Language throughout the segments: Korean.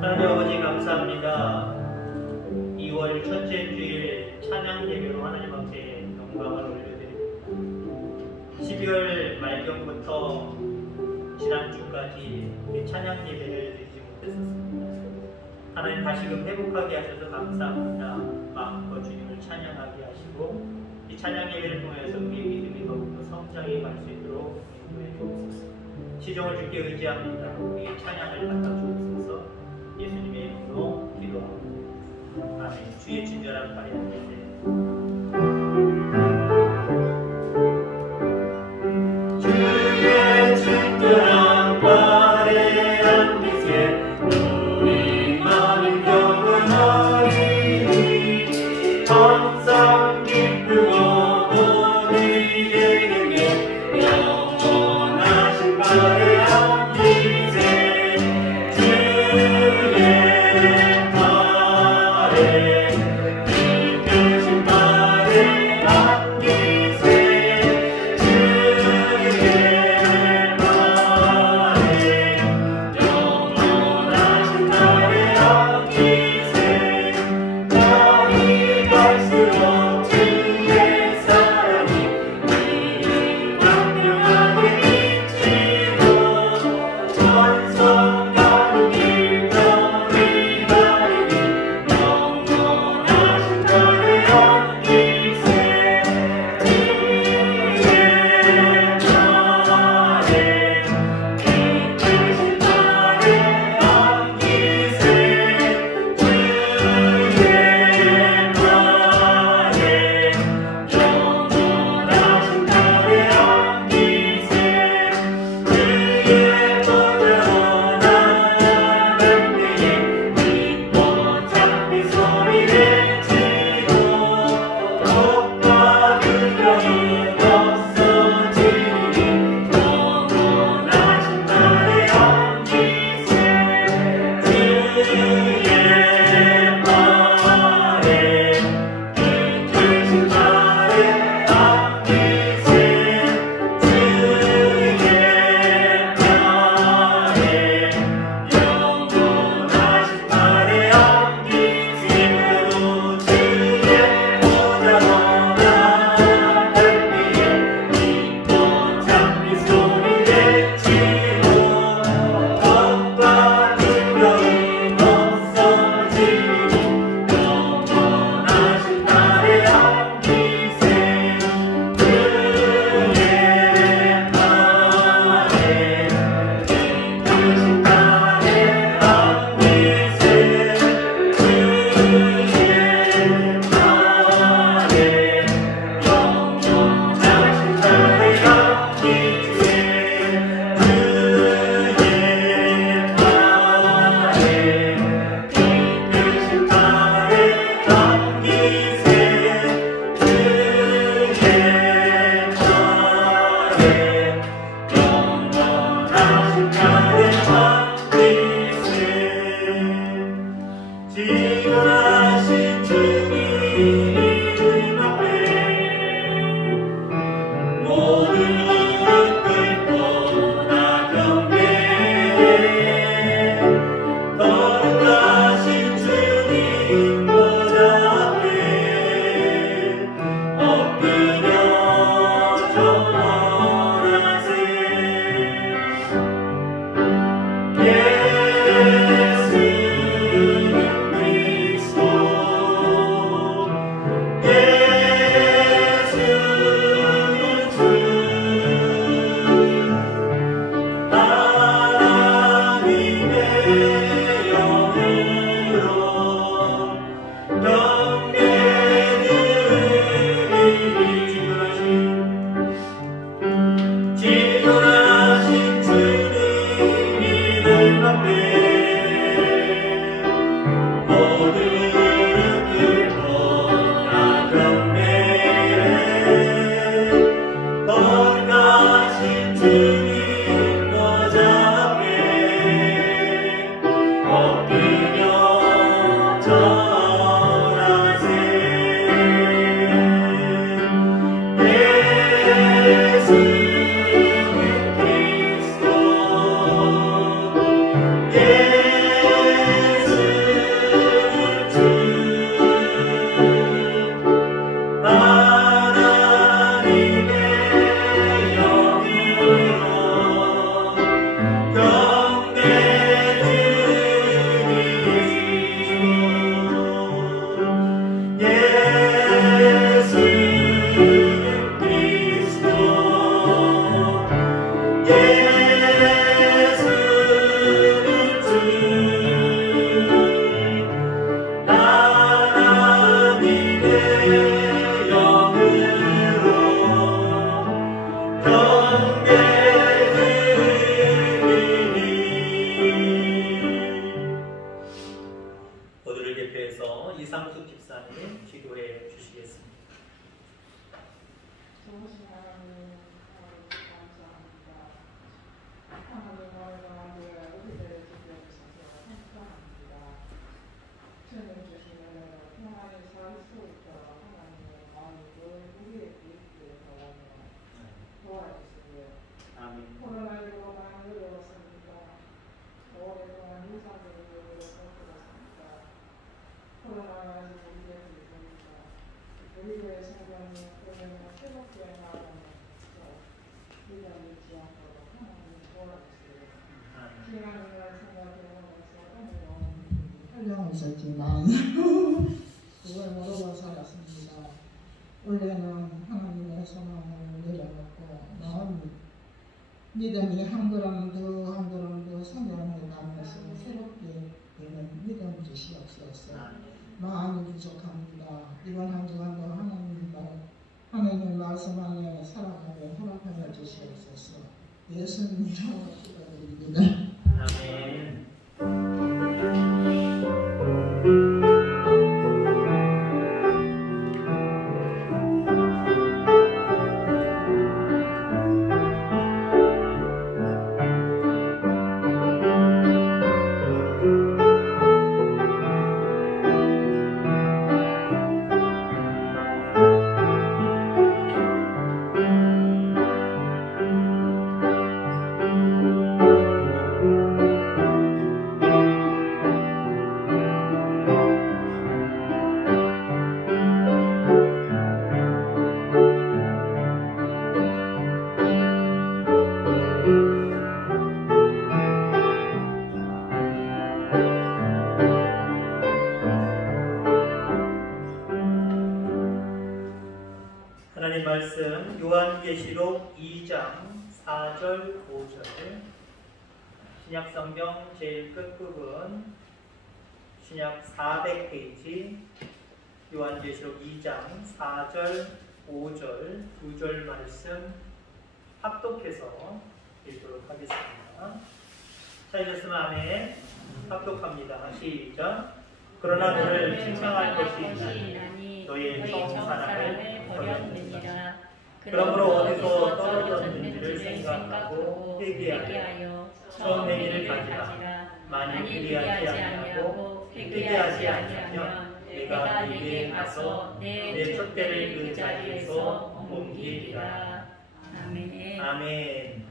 하나님 아버지 감사합니다. 2월 첫째 주일 찬양 예배로 하나님 앞에 영광을 올려드립니다. 12월 말경부터 지난주까지 우리 찬양 예배를 드리지 못했었습니다. 하나님 다시금 회복하게 하셔서 감사합니다. 마음껏 주님을 찬양하게 하시고 이 찬양 예배를 통해서 우리의 믿음이 더욱더 성장해 갈 수 있도록 인도해 주옵소서. 시종을 주께 의지합니다. 우리의 찬양을 받아 주옵소서. 예수님의 이름으로 기도합니다. 아멘. 주의 친절한 발에 앉으세요. 주의 친절한 발에 앉으세 우리 마음이 경건하리니 항상 기쁘고 우리의 능력 영원하신 발에 앉으세 전능하신 하나님 감사합니다. 하나님 말씀에 우리들의 주변에 서서 감사합니다. 주님 주시는 평안히 살 수 있도록 하나님의 마음을 우리에게 있게 도와주세요. 아멘. 코로나19로 많이 어려웠습니다. 오랫동안 일상적으로 버텨왔습니다. 코로나가 아직 우리에게 있습니다. 우리의 생명이 그러면 새롭게 나아가면서 믿음 잃지 않도록 하나님 도와주세요. 기간을 생각해보면서 오늘 있었지만 그걸 모르고 살았습니다. 원래는 하나님의 소망을 내려놓고 마음 믿음이 한 걸음 더 성장해 가면서 새롭게 되는 믿음 주시옵소서. 마음이 부족합니다. 이번 한 주간도 하나님의 말씀 안에 살아가게 허락하여 주시옵소서. 예수님이라고 기도드립니다. 아멘. 하나님 말씀 요한계시록 2장 4절 5절 신약성경 제일 끝부분 신약 400페이지 요한계시록 2장 4절 5절 2절 말씀 합독해서 읽도록 하겠습니다. 찾으셨으면 아멘. 합독합니다. 시작. 그러나 너를 책망할 것이 있나니 너의 정사랑을 버렸느니라. 그러므로 어디서 떨어졌는지를 생각하고 회개하여 처음 내기를 가지라. 만일 회개하지 아니하고 회개하지 아니하면 내가 네게 가서 내 촛대를 그 자리에서 옮기리라. 아멘. 아멘.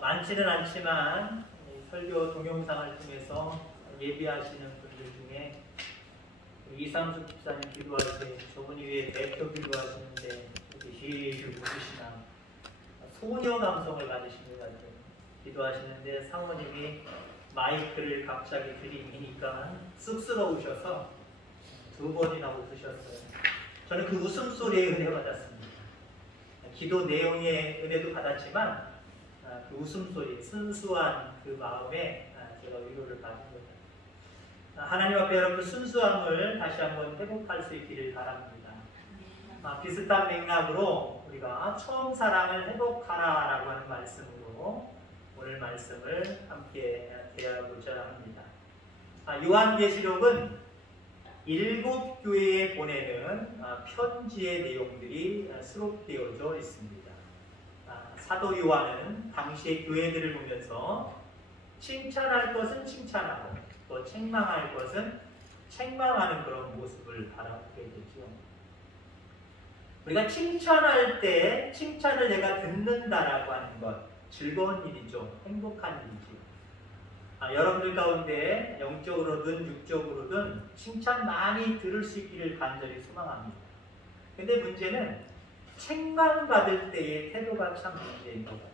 많지는 않지만 설교 동영상을 통해서 예비하시는 분들 중에 이상숙 집사님 기도할 때 저분이 왜 대표 기도하시는데 이렇게 보시나 소녀 감성을 가지신 것 같아요. 기도하시는데 사모님이 마이크를 갑자기 들이미니까 쑥스러우셔서 2번이나 웃으셨어요. 저는 그 웃음소리에 은혜 받았습니다. 기도 내용의 은혜도 받았지만 그 웃음소리, 순수한 그 마음에 제가 위로를 받은 거예요. 하나님 앞에 여러분들 순수함을 다시 한번 회복할 수 있기를 바랍니다. 비슷한 맥락으로 우리가 처음 사랑을 회복하라 라고 하는 말씀으로 오늘 말씀을 함께 대하고자 합니다. 요한계시록은 7교회에 보내는 편지의 내용들이 수록되어져 있습니다. 사도 요한은 당시의 교회들을 보면서 칭찬할 것은 칭찬하고 또 책망할 것은 책망하는 그런 모습을 바라보게 되죠. 우리가 칭찬할 때 칭찬을 내가 듣는다라고 하는 것 즐거운 일이죠. 행복한 일이죠. 여러분들 가운데 영적으로든 육적으로든 칭찬 많이 들을 수 있기를 간절히 소망합니다. 근데 문제는 책망받을 때의 태도가 참 문제인 것 같아요.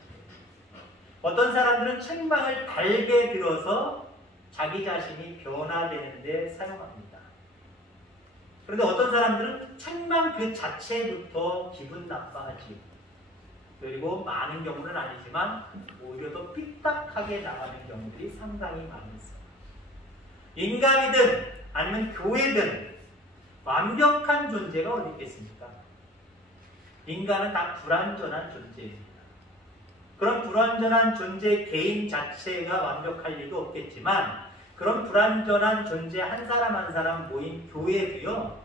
어떤 사람들은 책망을 달게 들어서 자기 자신이 변화되는 데 사용합니다. 그런데 어떤 사람들은 책망 그 자체부터 기분 나빠하지. 그리고 많은 경우는 아니지만 오히려 더 삐딱하게 나가는 경우들이 상당히 많이 있어요. 인간이든 아니면 교회든 완벽한 존재가 어디 있겠습니까? 인간은 다 불완전한 존재입니다. 그런 불완전한 존재 개인 자체가 완벽할 리도 없겠지만 그런 불완전한 존재 한 사람 한 사람 모인 교회도요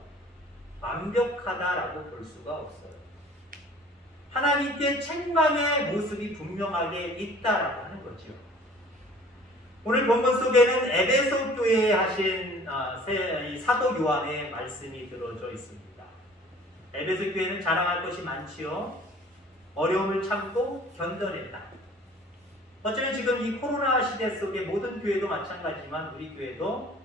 완벽하다라고 볼 수가 없어요. 하나님께 책망의 모습이 분명하게 있다라고 하는 거죠. 오늘 본문 속에는 에베소 교회에 하신 사도 요한의 말씀이 들어져 있습니다. 에베소 교회는 자랑할 것이 많지요. 어려움을 참고 견뎌냈다. 어쩌면 지금 이 코로나 시대 속에 모든 교회도 마찬가지지만 우리 교회도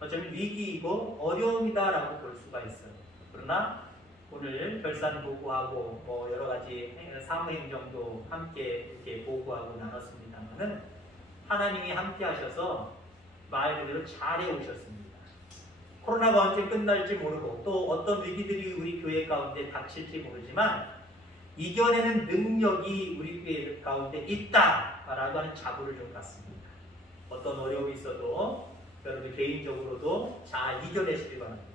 어쩌면 위기이고 어려움이다라고 볼 수가 있어요. 그러나 오늘 결산 보고하고 여러 가지 사무행정도 함께 이렇게 보고하고 나눴습니다만은 하나님이 함께 하셔서 말 그대로 잘해 오셨습니다. 코로나가 언제 끝날지 모르고 또 어떤 위기들이 우리 교회 가운데 닥칠지 모르지만 이겨내는 능력이 우리 교회 가운데 있다라고 하는 자부를 좀 갖습니다. 어떤 어려움이 있어도 여러분 개인적으로도 잘 이겨내시기 바랍니다.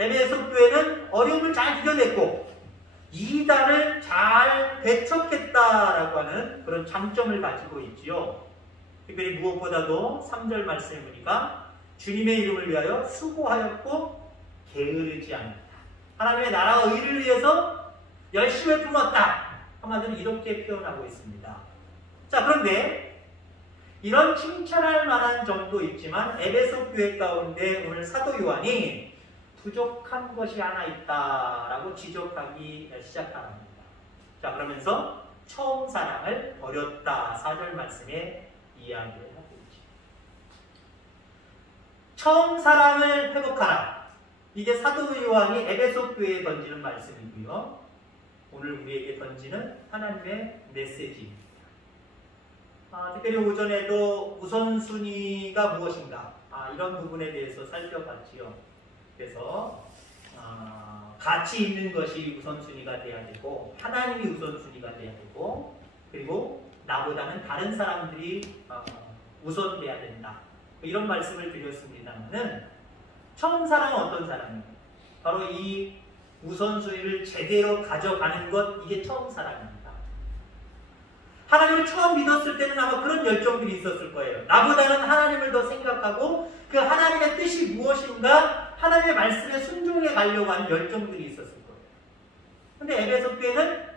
에베소 교회는 어려움을 잘 이겨냈고 이단을 잘 배척했다라고 하는 그런 장점을 가지고 있지요. 특별히 무엇보다도 3절 말씀에 보니까 주님의 이름을 위하여 수고하였고 게으르지 않았다. 하나님의 나라와 의를 위해서 열심히 품었다. 한마디로 이렇게 표현하고 있습니다. 자, 그런데 이런 칭찬할 만한 점도 있지만 에베소 교회 가운데 오늘 사도 요한이 부족한 것이 하나 있다라고 지적하기 시작합니다. 자, 그러면서 처음 사랑을 버렸다. 4절 말씀에 이야기를 하고 있죠. 처음 사랑을 회복하라. 이게 사도 요한이 에베소 교회에 던지는 말씀이고요. 오늘 우리에게 던지는 하나님의 메시지입니다. 특별히 오전에도 우선순위가 무엇인가 이런 부분에 대해서 살펴봤지요. 그래서 가치 있는 것이 우선순위가 돼야 되고 하나님이 우선순위가 돼야 되고 그리고 나보다는 다른 사람들이 우선돼야 된다. 이런 말씀을 드렸습니다만은 처음 사랑은 어떤 사랑이에요? 바로 이 우선순위를 제대로 가져가는 것, 이게 처음 사랑입니다. 하나님을 처음 믿었을 때는 아마 그런 열정들이 있었을 거예요. 나보다는 하나님을 더 생각하고 그 하나님의 뜻이 무엇인가 하나님의 말씀에 순종해 가려고 하는 열정들이 있었을 거예요. 근데 에베소 교회는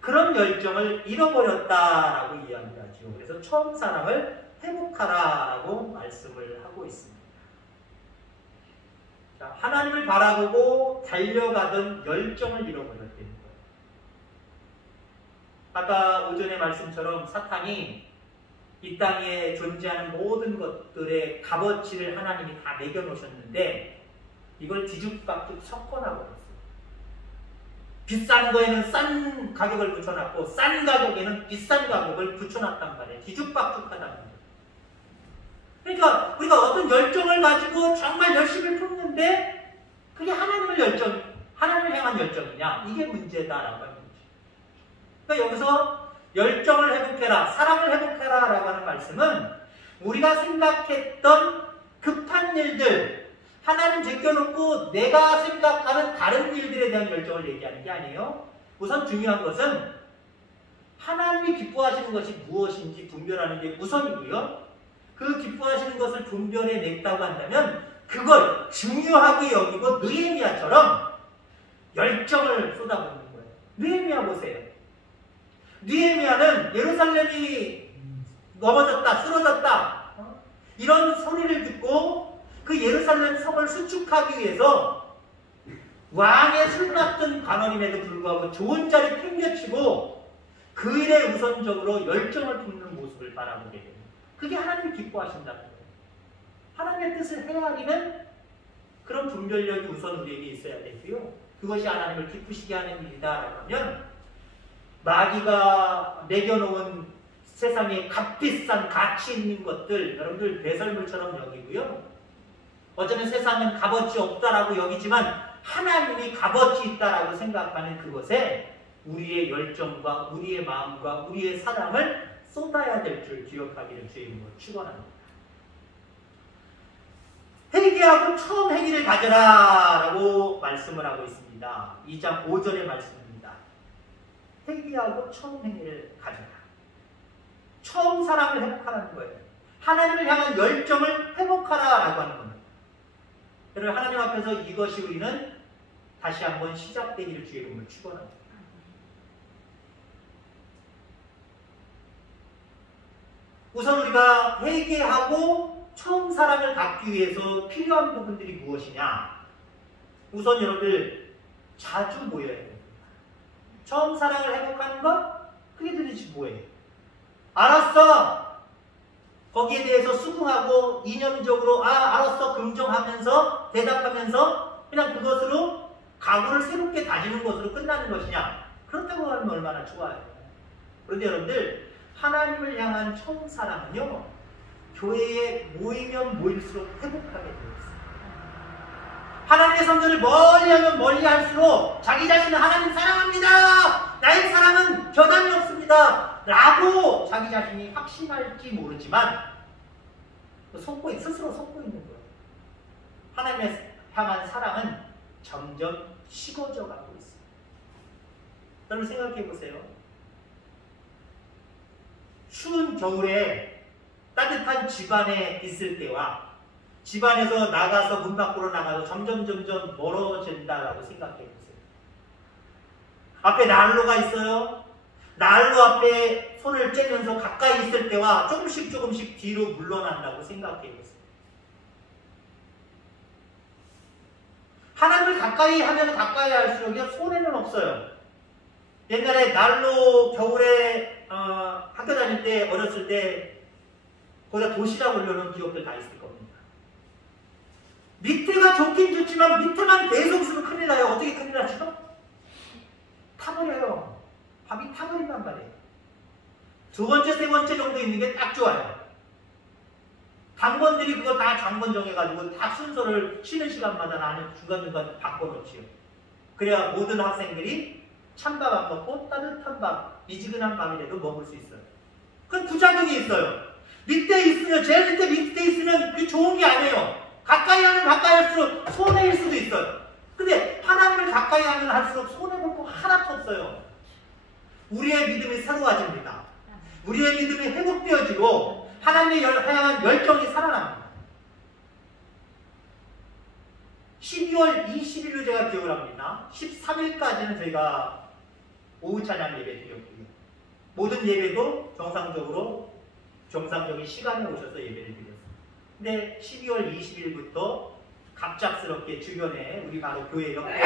그런 열정을 잃어버렸다라고 이야기를 하죠. 그래서 처음 사랑을 회복하라라고 말씀을 하고 있습니다. 자, 하나님을 바라보고 달려가던 열정을 잃어버렸다는 거예요. 아까 오전의 말씀처럼 사탄이 이 땅에 존재하는 모든 것들의 값어치를 하나님이 다 매겨놓으셨는데 이걸 뒤죽박죽 섞어놔버렸어요. 비싼 거에는 싼 가격을 붙여놨고 싼 가격에는 비싼 가격을 붙여놨단 말이에요. 뒤죽박죽하다는 거예요. 그러니까 우리가 어떤 열정을 가지고 정말 열심히 품는데 그게 하나님을 향한 열정이냐? 이게 문제다라고 하는 거죠. 그러니까 여기서 열정을 회복해라, 사랑을 회복해라 라고 하는 말씀은 우리가 생각했던 급한 일들, 하나님 제껴놓고 내가 생각하는 다른 일들에 대한 열정을 얘기하는 게 아니에요. 우선 중요한 것은 하나님이 기뻐하시는 것이 무엇인지 분별하는 게 우선이고요. 그 기뻐하시는 것을 분별해냈다고 한다면 그걸 중요하게 여기고 느헤미야처럼 열정을 쏟아붓는 거예요. 느헤미야 보세요. 느헤미야는 예루살렘이 넘어졌다, 쓰러졌다 이런 소리를 듣고 그 예루살렘 성을 수축하기 위해서 왕의 술 맡은 관원임에도 불구하고 좋은 자리 팽개치고 그 일에 우선적으로 열정을 품는 모습을 바라보게 됩니다. 그게 하나님이 기뻐하신다는 거예요. 하나님의 뜻을 헤아리는 그런 분별력이 우선 우리에게 있어야 되고요. 그것이 하나님을 기쁘시게 하는 일이다라고 하면 마귀가 매겨놓은 세상에 값비싼 가치 있는 것들 여러분들 배설물처럼 여기고요. 어쩌면 세상은 값어치 없다라고 여기지만 하나님이 값어치 있다라고 생각하는 그것에 우리의 열정과 우리의 마음과 우리의 사랑을 쏟아야 될 줄 기억하기를 주님으로 축원합니다. 회개하고 처음 행위를 가져라 라고 말씀을 하고 있습니다. 2장 5절의 말씀입니다. 회개하고 처음 행위를 가져라. 처음 사랑을 회복하라는 거예요. 하나님을 향한 열정을 회복하라 라고 하는 겁니다. 여러분 하나님 앞에서 이것이 우리는 다시 한번 시작되기를 주의 이름으로 축원합니다. 우선 우리가 회개하고 처음 사랑을 갖기 위해서 필요한 부분들이 무엇이냐? 우선 여러분들 자주 모여야 됩니다. 처음 사랑을 회복하는 것? 그게 도대체 뭐예요? 알았어! 거기에 대해서 수긍하고 이념적으로 알았어 긍정하면서 대답하면서 그냥 그것으로 각오를 새롭게 다지는 것으로 끝나는 것이냐? 그렇다고 하면 얼마나 좋아요. 그런데 여러분들 하나님을 향한 처음 사랑은요 교회에 모이면 모일수록 회복하게 되어 있어요. 하나님의 성전을 멀리하면 멀리할수록 자기 자신은 하나님 사랑합니다. 나의 사랑은 변함이 없습니다. 라고 자기 자신이 확신할지 모르지만 스스로 속고 있는 거예요. 하나님의 향한 사랑은 점점 식어져 가고 있어요. 여러분 생각해 보세요. 추운 겨울에 따뜻한 집안에 있을 때와 집안에서 나가서 문 밖으로 나가서 점점 멀어진다라고 생각해 보세요. 앞에 난로가 있어요. 난로 앞에 손을 째면서 가까이 있을 때와 조금씩 뒤로 물러난다고 생각해 보세요. 하나님을 가까이 하면 가까이 할수록 손해는 없어요. 옛날에 난로 겨울에 학교 다닐 때 어렸을 때 거기다 도시락 올려놓은 기억들 다 있을 겁니다. 밑에가 좋긴 좋지만 밑에만 계속 있으면 큰일 나요. 어떻게 큰일 나죠? 타버려요. 밥이 타버린단 말이에요. 두 번째, 세 번째 정도 있는 게 딱 좋아요. 당번들이 그거 다 장번 정해가지고 다 순서를 쉬는 시간마다 나는 중간중간 바꿔놓지요. 그래야 모든 학생들이 찬밥 안 먹고 따뜻한 밥, 미지근한 밥이라도 먹을 수 있어요. 그건 부작용이 있어요. 밑에 있으면, 제일 밑에 있으면 그게 좋은 게 아니에요. 가까이 하면 가까이 할수록 손해일 수도 있어요. 근데 하나님을 가까이 하면 할수록 손해볼 거 하나도 없어요. 우리의 믿음이 새로워집니다. 우리의 믿음이 회복되어지고 하나님의 향한 열정이 살아납니다. 12월 20일로 제가 기억을 합니다. 13일까지는 저희가 오후 찬양 예배 드렸고요. 모든 예배도 정상적인 시간에 오셔서 예배를 드렸습니다. 근데 12월 20일부터 갑작스럽게 주변에 우리 바로 교회 옆에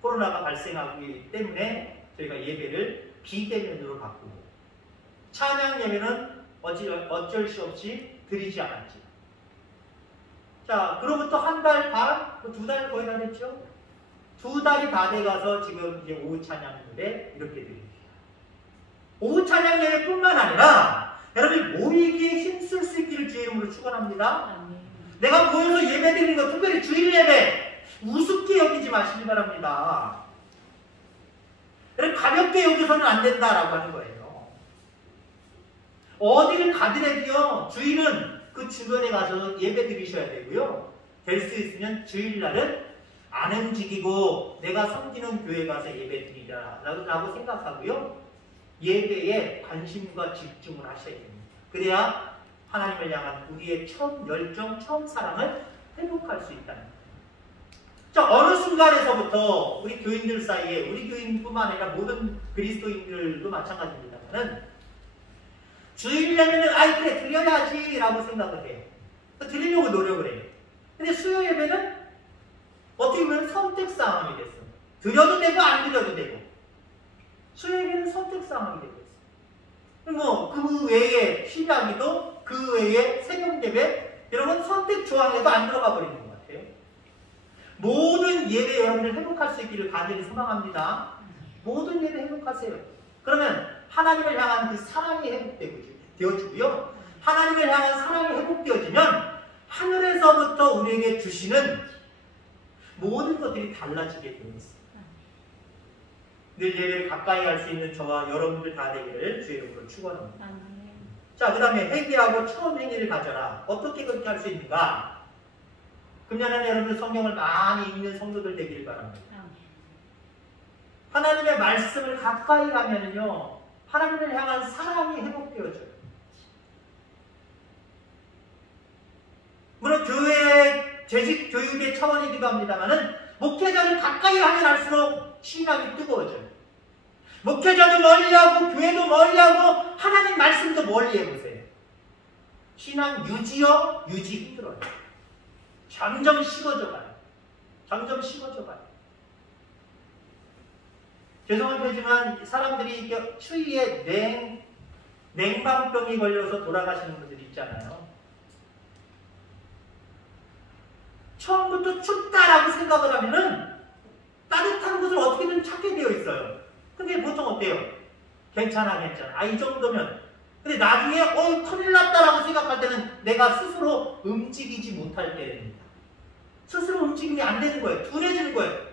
코로나가 발생하기 때문에 저희가 예배를 비대면으로 바꾸고 찬양 예배는 어쩔 수 없이 드리지 않았지. 자, 그로부터 한 달 반, 2달 거의 다 됐죠? 2달이 다 돼가서 지금 이제 오후 찬양 예배 이렇게 드립니다. 오후 찬양 예배뿐만 아니라 여러분이 모이기에 힘쓸 수 있기를 주의 이름으로 축원합니다. 내가 모여서 예배 드리는 거, 특별히 주일 예배 우습게 여기지 마시기 바랍니다. 여러분 가볍게 여기서는 안 된다라고 하는 거예요. 어디를 가더라도요 주일은 그 주변에 가서 예배 드리셔야 되고요. 될 수 있으면 주일날은 안 움직이고 내가 섬기는 교회 가서 예배 드리자라고 생각하고요. 예배에 관심과 집중을 하셔야 됩니다. 그래야 하나님을 향한 우리의 처음 열정, 처음 사랑을 회복할 수 있다는 거예요. 자, 어느 순간에서부터 우리 교인들 사이에, 우리 교인뿐만 아니라 모든 그리스도인들도 마찬가지입니다만은 주일 예배는 그래 드려야지 라고 생각을 해요. 드리려고 노력을 해요. 근데 수요 예배는 어떻게 보면 선택사항이 됐어. 드려도 되고 안 드려도 되고. 수요 예배는 선택사항이 되고 있어. 그 외에 신약기도, 그 외에 새벽 예배 이런 건 선택 조항에도 안 들어가 버리는 것 같아요. 모든 예배 여러분들 회복할 수 있기를 간절히 소망합니다. 모든 예배 회복하세요. 그러면 하나님을 향한 그 사랑이 회복되어지고요. 하나님을 향한 사랑이 회복되어지면 하늘에서부터 우리에게 주시는 모든 것들이 달라지게 되어 있습니다. 늘 예배를 가까이 할 수 있는 저와 여러분들 다 되기를 주의 이름으로 축원합니다. 자, 그 다음에 회개하고 처음 행위를 가져라. 어떻게 그렇게 할 수 있는가? 금년에는 여러분들 성경을 많이 읽는 성도들 되기를 바랍니다. 하나님의 말씀을 가까이 가면은요, 하나님을 향한 사랑이 회복되어져요. 물론 교회에 재직 교육의 차원이기도 합니다만은 목회자를 가까이 하면 할수록 신앙이 뜨거워져요. 목회자도 멀리하고 교회도 멀리하고 하나님 말씀도 멀리해보세요. 신앙 유지요? 유지 힘들어요. 점점 식어져가요. 점점 식어져가요. 죄송한 표지만 사람들이 추위에 냉방병이 걸려서 돌아가시는 분들이 있잖아요. 처음부터 춥다라고 생각을 하면은 따뜻한 곳을 어떻게든 찾게 되어 있어요. 근데 보통 어때요? 괜찮아. 이 정도면. 근데 나중에 큰일 났다라고 생각할 때는 내가 스스로 움직이지 못할 때입니다. 스스로 움직임이 안 되는 거예요. 둔해지는 거예요.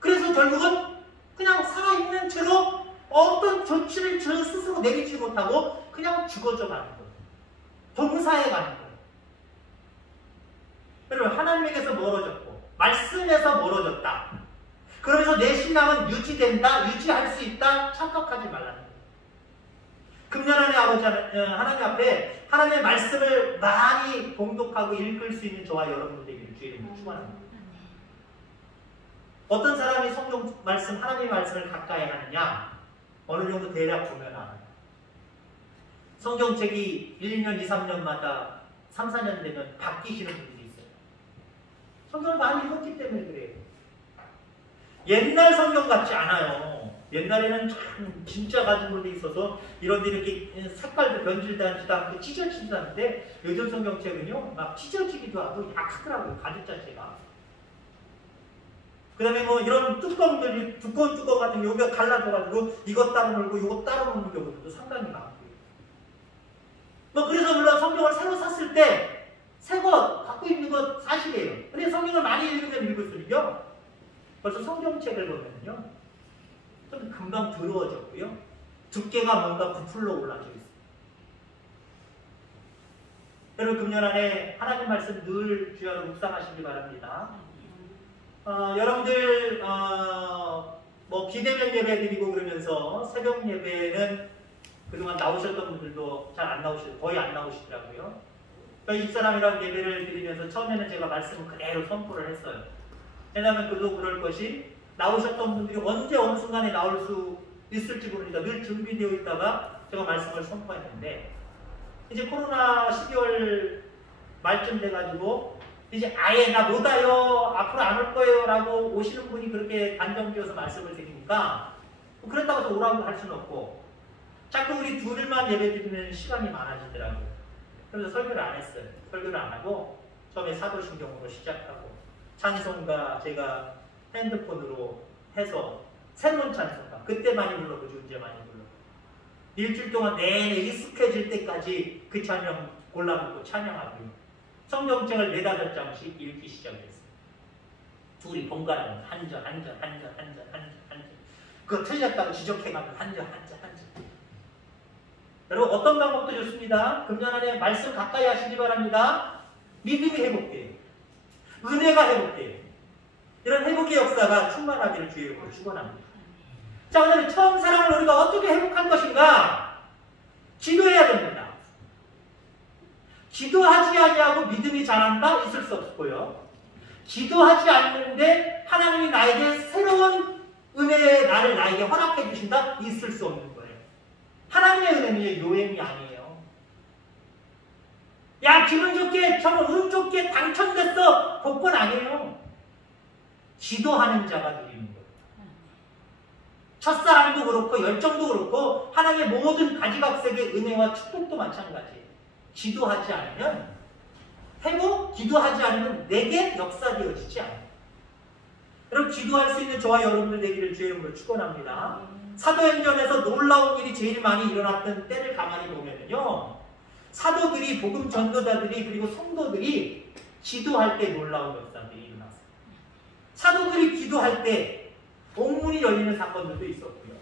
그래서 결국은 그냥 살아있는 채로 어떤 조치를 스스로 내리지 못하고 그냥 죽어져 가는 거예요. 동사에 가는 거예요. 여러분, 하나님에게서 멀어졌고 말씀에서 멀어졌다. 그러면서 내 신앙은 유지된다, 유지할 수 있다 착각하지 말라는 거예요. 금년안의 아버지 하나님 앞에 하나님의 말씀을 많이 봉독하고 읽을 수 있는 저와 여러분들 되기를 주의 이름으로 축원합니다. 어떤 사람이 성경 말씀, 하나님의 말씀을 가까이 하느냐? 어느 정도 대략 보면 알아요. 성경책이 1, 2년, 2, 3년마다 3, 4년 되면 바뀌시는 분들이 있어요. 성경을 많이 읽었기 때문에 그래요. 옛날 성경 같지 않아요. 옛날에는 참 진짜 가진 분들이 있어서 이런 데 이렇게 색깔도 변질되지도 않고 찢어지지도 않는데 요즘 성경책은요 막 찢어지기도 하고 약하더라고요. 가죽 자체가. 그 다음에 뭐 이런 뚜껑들이 두꺼운 뚜껑 같은 게 여기가 갈라져가지고 이것 따로 놀고 이것 따로 놓는 경우도 상당히 많고요. 뭐 그래서 물론 성경을 새로 샀을 때 새 것 갖고 있는 것 사실이에요. 근데 성경을 많이 읽으면 읽을수록요 벌써 성경책을 보면요 좀 금방 더러워졌고요. 두께가 뭔가 부풀러 올라져 있어요. 여러분 금년 안에 하나님 말씀 늘 주야로 묵상하시기 바랍니다. 여러분들 뭐 기대면 예배 드리고 그러면서 새벽 예배는 그동안 나오셨던 분들도 잘 안 나오시고 거의 안 나오시더라고요. 그러니까 입사람이랑 예배를 드리면서 처음에는 제가 말씀을 그대로 선포를 했어요. 왜냐하면 그도 그럴 것이 나오셨던 분들이 언제 어느 순간에 나올 수 있을지 모르니까 늘 준비되어 있다가 제가 말씀을 선포했는데 이제 코로나 12월 말쯤 돼가지고 이제 아예 나 못 와요, 앞으로 안 올 거예요 라고 오시는 분이 그렇게 단정지어서 말씀을 드리니까 그렇다고 해서 오라고 할 수는 없고 자꾸 우리 둘만 예배 드리는 시간이 많아지더라고요. 그래서 설교를 안 했어요. 설교를 안 하고 처음에 사도신경으로 시작하고 찬송가 제가 핸드폰으로 해서 새로운 찬송가 그때 많이 불러보죠. 이제 많이 불러. 일주일 동안 내내 익숙해질 때까지 그 찬양 골라놓고 찬양하고요. 성경책을 4-5장씩 읽기 시작했어요. 둘이 번갈아가면서 한 절. 그거 틀렸다고 지적해가면서 한 절. 여러분 어떤 방법도 좋습니다. 금년 안에 말씀 가까이 하시기 바랍니다. 믿음이 회복돼요. 은혜가 회복돼요. 이런 회복의 역사가 충만하기를 주의 이름으로 축원합니다. 자, 오늘 처음 사랑을 우리가 어떻게 회복할 것인가? 기도해야 됩니다. 기도하지 아니하고 믿음이 자란다? 있을 수 없고요. 기도하지 않는데 하나님이 나에게 새로운 은혜의 날을 나에게 허락해 주신다? 있을 수 없는 거예요. 하나님의 은혜는 요행이 아니에요. 야, 기분 좋게, 정말 운 좋게 당첨됐어. 복권 아니에요. 기도하는 자가 누리는 거예요. 첫사랑도 그렇고 열정도 그렇고 하나님의 모든 가지각색의 은혜와 축복도 마찬가지예요. 기도하지 않으면 회복, 기도하지 않으면 내게 역사되어지지 않아요. 여러분 기도할 수 있는 저와 여러분들 되기를 주의 이름으로 축원합니다. 사도행전에서 놀라운 일이 제일 많이 일어났던 때를 가만히 보면요. 사도들이, 복음 전도자들이, 그리고 성도들이 기도할 때 놀라운 역사들이 일어났어요. 사도들이 기도할 때 옥문이 열리는 사건들도 있었고요.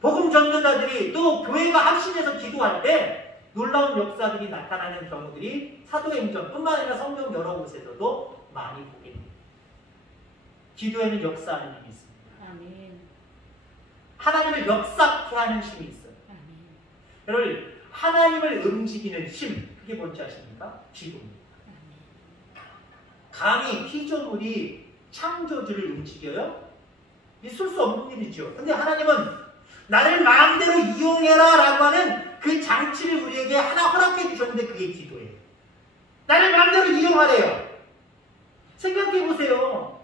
복음 전도자들이 또 교회가 합심해서 기도할 때 놀라운 역사들이 나타나는 경우들이 사도행전뿐만 아니라 성경 여러 곳에서도 많이 보게 됩니다. 기도에는 역사하는 힘이 있습니다. 아멘. 하나님을 역사케 하는 힘이 있어요. 아멘. 여러분 하나님을 움직이는 힘, 그게 뭔지 아십니까? 기도입니다. 감히 피조물이 창조주를 움직여요? 있을 수 없는 일이죠. 근데 하나님은 나를 마음대로 이용해라 라고 하는 그 장치를 우리에게 하나 허락해 주셨는데 그게 기도예요. 나를 마음대로 이용하래요. 생각해 보세요.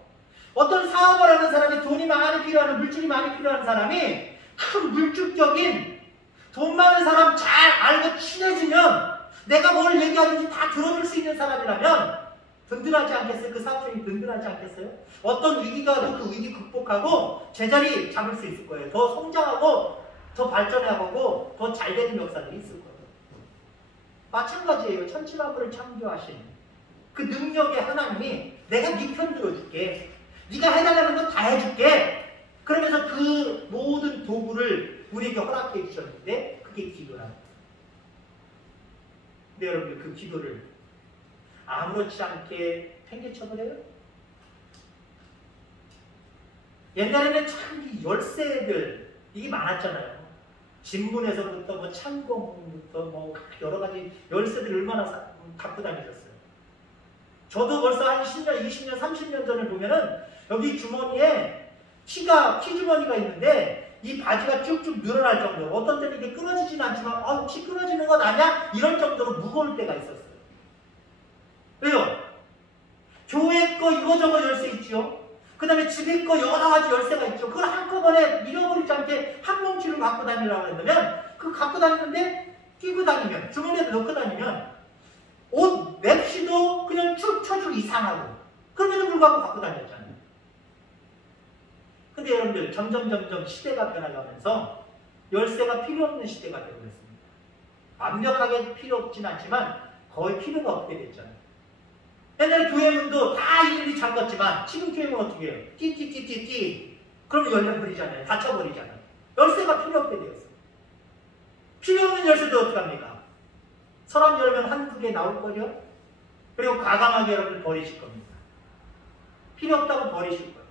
어떤 사업을 하는 사람이 돈이 많이 필요한, 물질이 많이 필요한 사람이 큰 물질적인 돈 많은 사람 잘 알고 친해지면 내가 뭘 얘기하든지 다 들어줄 수 있는 사람이라면 든든하지 않겠어요? 그 사업적인 든든하지 않겠어요? 어떤 위기가 와도 그 위기 극복하고 제자리 잡을 수 있을 거예요. 더 성장하고 더 발전하고 더 잘 되는 역사들이 있을 거예요. 마찬가지예요. 천지만물을 창조하신 그 능력의 하나님이 내가 네 편 들어줄게. 네가 해달라는 거 다 해줄게. 그러면서 그 모든 도구를 우리에게 허락해 주셨는데 그게 기도랍니다. 근데 여러분들 그 기도를 아무렇지 않게 팽개쳐버려요? 옛날에는 참 이 열쇠들 이게 많았잖아요. 진문에서부터 뭐 창공부터 뭐 여러 가지 열쇠들 얼마나 갖고 다니셨어요. 저도 벌써 한 10년, 20년, 30년 전을 보면은 여기 주머니에 키주머니가 있는데 이 바지가 쭉쭉 늘어날 정도로 어떤 때는 이게 끊어지진 않지만 혹시 끊어지는 건 아니야? 이럴 정도로 무거울 때가 있었어요. 왜요? 교회 거 이거저거 열쇠 있죠. 그 다음에 집에 거 여러 가지 열쇠가 있죠. 그걸 한꺼번에 잃어버리지 않게 한 뭉치를 갖고 다니라고 했다면 그 갖고 다니는데 끼고 다니면 주머니에 넣고 다니면 옷 맵시도 그냥 쭉 쳐주고 이상하고 그럼에도 불구하고 갖고 다녔잖아요. 근데 여러분들 점점 시대가 변해가면서 열쇠가 필요 없는 시대가 되고 있습니다. 완벽하게 필요 없진 않지만 거의 필요가 없게 됐잖아요. 옛날에 교회 문도 다 일일이 잠갔지만 지금 교회 문 어떻게 해요? 띠띠띠띠띠 그러면 열려버리잖아요. 닫혀버리잖아요. 열쇠가 필요 없게 되었어요. 필요 없는 열쇠도 어떡합니까? 서랍 열면 한두 개 나올 거죠? 그리고 과감하게 여러분들 버리실 겁니다. 필요 없다고 버리실 거예요.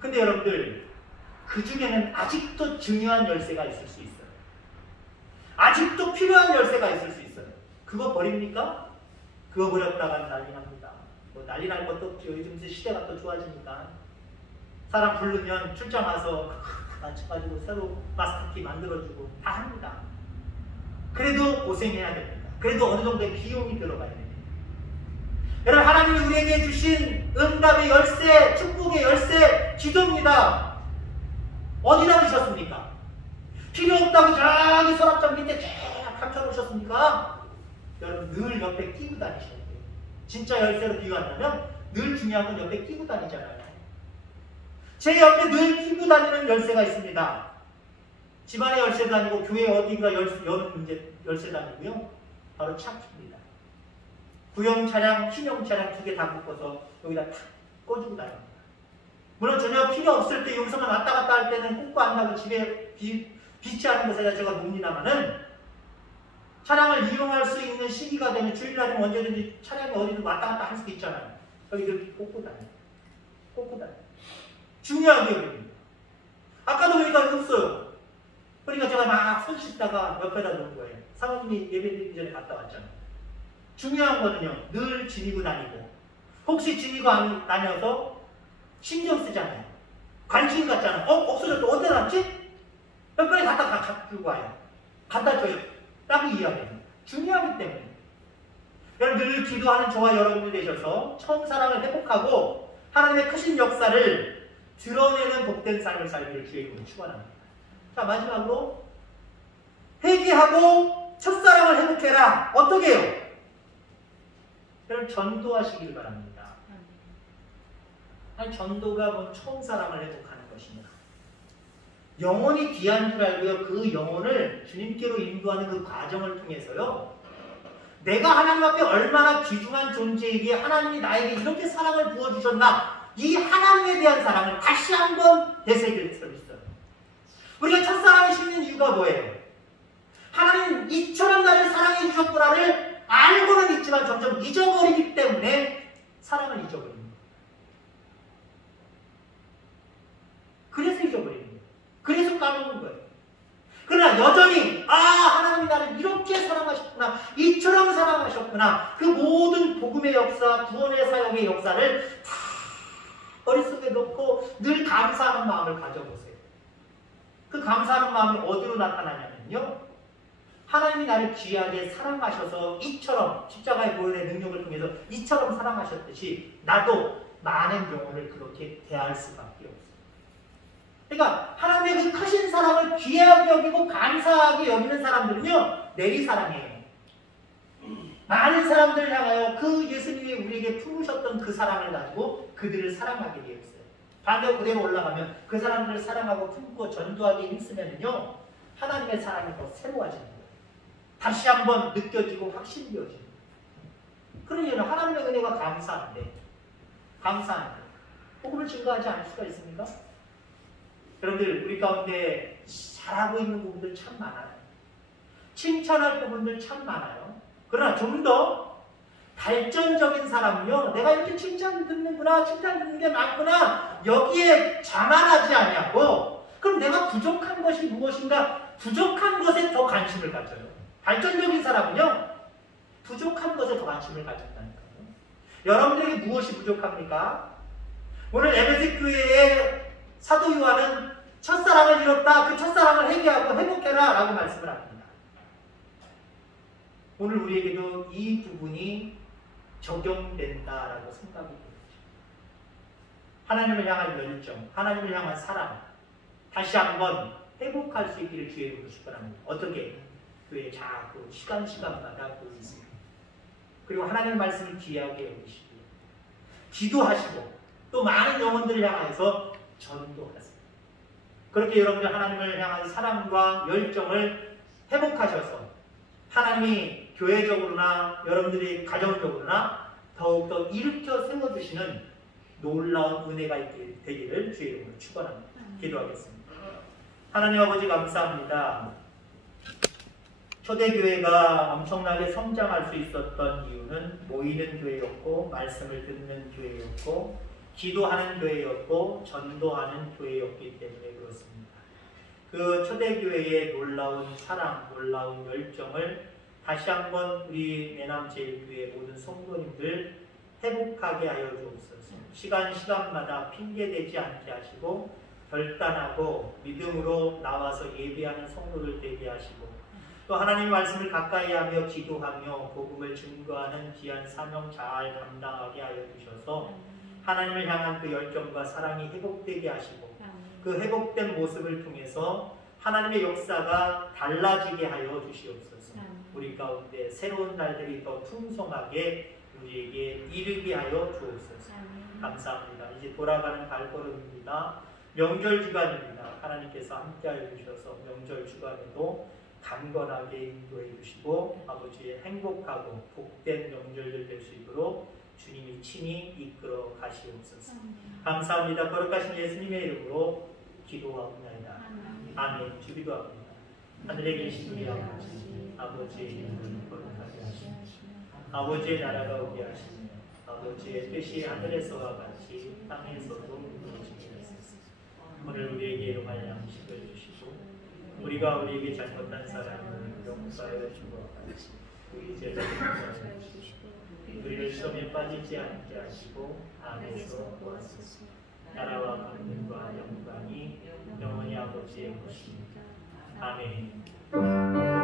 근데 여러분들 그 중에는 아직도 중요한 열쇠가 있을 수 있어요. 아직도 필요한 열쇠가 있을 수 있어요. 그거 버립니까? 그거 버렸다가 난리 납니다. 뭐 난리 날 것도 없죠. 요즘 시대가 또 좋아지니까. 사람 부르면 출장 와서 맞춰가지고 새로 마스터키 만들어주고 다 합니다. 그래도 고생해야 됩니다. 그래도 어느 정도의 비용이 들어가야 됩니다. 여러분 하나님이 우리에게 주신 응답의 열쇠, 축복의 열쇠, 기도입니다. 어디다 두셨습니까? 필요 없다고 저기 서랍장 밑에 쫙 감춰놓으셨습니까? 여러분 늘 옆에 끼고 다니셔야 돼요. 진짜 열쇠로 비유한다면 늘 중요한 건 옆에 끼고 다니잖아요. 제 옆에 늘 끼고 다니는 열쇠가 있습니다. 집안의 열쇠도 아니고 교회 어딘가 여는 열쇠도 아니고요. 바로 차키입니다. 구형 차량, 신형 차량 2개 다 묶어서 여기다 탁 꽂고 다닙니다. 물론 전혀 필요 없을 때 여기서만 왔다 갔다 할 때는 꽂고 안 나고 집에 비치하는 것에 제가 놉니다만은 차량을 이용할 수 있는 시기가 되면 주일날이면 언제든지 차량이 어디든 왔다 갔다 할 수 있잖아요. 여기 이렇게 꽂고 다녀요. 꽂고 다녀요. 중요하게 여깁니다. 아까도 보니까 없어요. 그러니까 제가 막 손 씻다가 옆에다 놓은 거예요. 사모님이 예배드리기 전에 갔다 왔잖아요. 중요한 거는요. 늘 지니고 다니고 혹시 지니고 다녀서 신경 쓰잖아요. 관심 갖잖아요. 없어졌다. 어디다 놨지? 몇 번에 갖다 가지고 와요. 갖다 줘요. 라고 이야기합니다. 중요하기 때문에. 여러분 늘 기도하는 저와 여러분이 되셔서 처음 사랑을 회복하고 하나님의 크신 역사를 드러내는 복된 삶을 살기를 주의 이름으로 축원합니다. 자 마지막으로 회개하고 첫사랑을 회복해라. 어떻게 해요? 여러분 전도하시길 바랍니다. 아니 전도가 뭐 처음 사랑을 회복하는 것이냐. 영혼이 귀한 줄 알고요. 그 영혼을 주님께로 인도하는 그 과정을 통해서요. 내가 하나님 앞에 얼마나 귀중한 존재이기에 하나님이 나에게 이렇게 사랑을 부어주셨나. 이 하나님에 대한 사랑을 다시 한번 되새길 필요가 있어요. 우리가 첫사랑을 심는 이유가 뭐예요? 하나님 이처럼 나를 사랑해 주셨구나를 알고는 있지만 점점 잊어버리기 때문에 사랑을 잊어버립니다. 그래서 잊어버립니다. 그래서 까먹는 거예요. 그러나 여전히 하나님이 나를 이렇게 사랑하셨구나, 이처럼 사랑하셨구나 하셨구나. 그 모든 복음의 역사, 구원의 사역의 역사를 다 머릿속에 놓고 늘 감사하는 마음을 가져보세요. 그 감사하는 마음이 어디로 나타나냐면요, 하나님이 나를 귀하게 사랑하셔서 이처럼 십자가의 보혈의 능력을 통해서 이처럼 사랑하셨듯이 나도 많은 영혼을 그렇게 대할 수밖에 없어요. 그러니까 하나님의 그 크신 사랑을 귀하게 여기고 감사하게 여기는 사람들은요, 내리사랑이에요. 많은 사람들을 향하여 그 예수님이 우리에게 품으셨던 그 사랑을 가지고 그들을 사랑하게 되었어요. 반대로 그대로 올라가면 그 사람들을 사랑하고 품고 전도하기에 힘쓰면요, 하나님의 사랑이 더 새로워지는 거예요. 다시 한번 느껴지고 확신되어지는 거예요. 그러니 하나님의 은혜가 감사한데 복음을 증거하지 않을 수가 있습니까? 여러분들, 우리 가운데 잘하고 있는 부분들 참 많아요. 칭찬할 부분들 참 많아요. 그러나 좀 더 발전적인 사람은요, 내가 이렇게 칭찬 듣는구나, 칭찬 듣는 게 많구나, 여기에 자만하지 않냐고, 그럼 내가 부족한 것이 무엇인가, 부족한 것에 더 관심을 가져요. 발전적인 사람은요, 부족한 것에 더 관심을 가진다니까요. 여러분들에게 무엇이 부족합니까? 오늘 에베소 교회의 사도 요한은 첫사랑을 잃었다, 그 첫사랑을 회개하고 회복해라 라고 말씀을 합니다. 오늘 우리에게도 이 부분이 적용된다라고 생각이 됩니다. 하나님을 향한 열정, 하나님을 향한 사랑, 다시 한번 회복할 수 있기를 주의 이름으로 축원합니다. 어떻게? 교회 자꾸 시간마다 보이세요. 그리고 하나님의 말씀을 귀하게 여기시고 기도하시고 또 많은 영혼들을 향해서 전도하세요. 그렇게 여러분들 하나님을 향한 사랑과 열정을 회복하셔서 하나님이 교회적으로나 여러분들이 가정적으로나 더욱더 일으켜 세워주시는 놀라운 은혜가 있게 되기를 주의 이름으로 축원합니다. 기도하겠습니다. 하나님 아버지 감사합니다. 초대교회가 엄청나게 성장할 수 있었던 이유는 모이는 교회였고 말씀을 듣는 교회였고 기도하는 교회였고 전도하는 교회였기 때문에 그렇습니다. 그 초대교회의 놀라운 사랑, 놀라운 열정을 다시 한번 우리 내남제일교회 모든 성도님들 회복하게 하여 주옵소서. 시간마다 핑계대지 않게 하시고 결단하고 믿음으로 나와서 예배하는 성도들 되게 하시고 또 하나님의 말씀을 가까이 하며 기도하며 복음을 증거하는 귀한 사명 잘 감당하게 하여 주셔서 하나님을 향한 그 열정과 사랑이 회복되게 하시고 그 회복된 모습을 통해서 하나님의 역사가 달라지게 하여 주시옵소서. 우리 가운데 새로운 날들이 더 풍성하게 우리에게 이르게 하여 주옵소서. 감사합니다. 이제 돌아가는 발걸음입니다. 명절 주간입니다. 하나님께서 함께하여 주셔서 명절 주간에도 강건하게 인도해 주시고 아버지의 행복하고 복된 명절들 될 수 있도록 주님이 친히 이끌어 가시옵소서. 감사합니다. 거룩하신 예수님의 이름으로 기도하옵나이다. 아멘. 주기도합니다. 하늘에 계신 우리 아버지의 이름을 거룩하게 하시며 아버지의 나라가 오게 하시며 아버지의 뜻이 하늘에서와 같이 땅에서도 이루어지게 하소서. 오늘 우리에게 일용할 양식을 주시고 우리가 우리에게 잘못한 사람을 용서하여 주고 같이 우리 죄를 용서하여 주시고 우리를 시험에 빠지지 않게 하시고 악에서 구하소서. 나라와 권능과 영광이 영원히 아버지의 것입니다. 아멘.